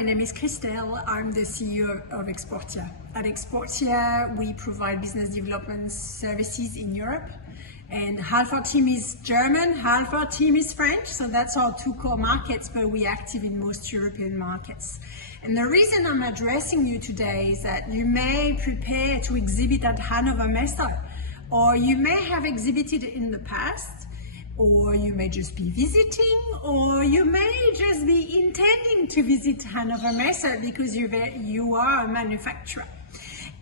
my name is Christelle. I'm the CEO of Exportia. At Exportia, we provide business development services in Europe. And half our team is German, half our team is French. So that's our two core markets, but we're active in most European markets. And the reason I'm addressing you today is that you may prepare to exhibit at Hannover Messe, or you may have exhibited in the past, or you may just be visiting, or you may just be intending to visit Hannover Messe because you are a manufacturer.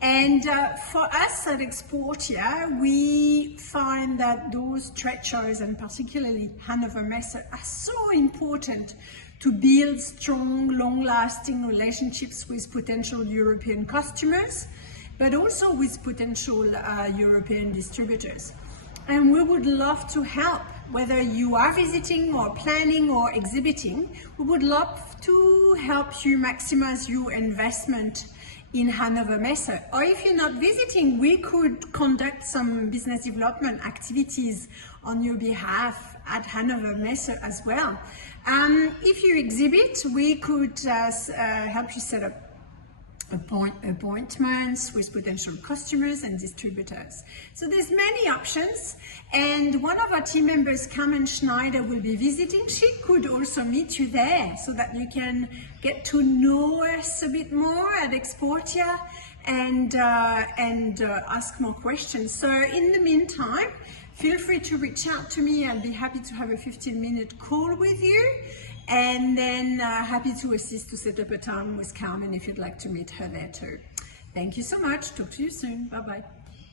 And for us at Exportia, we find that those trade shows, and particularly Hannover Messe, are so important to build strong, long-lasting relationships with potential European customers, but also with potential European distributors. And we would love to help, whether you are visiting or planning or exhibiting. We would love to help you maximize your investment in Hannover Messe. Or if you're not visiting, we could conduct some business development activities on your behalf at Hannover Messe as well. If you exhibit, we could help you set up appointments with potential customers and distributors. So there's many options, and one of our team members, Carmen Schneider, will be visiting. She could also meet you there so that you can get to know us a bit more at Exportia and ask more questions. So in the meantime, feel free to reach out to me. I'll be happy to have a 15-minute call with you. And then happy to assist to set up a time with Carmen if you'd like to meet her there too. Thank you so much. Talk to you soon. Bye-bye.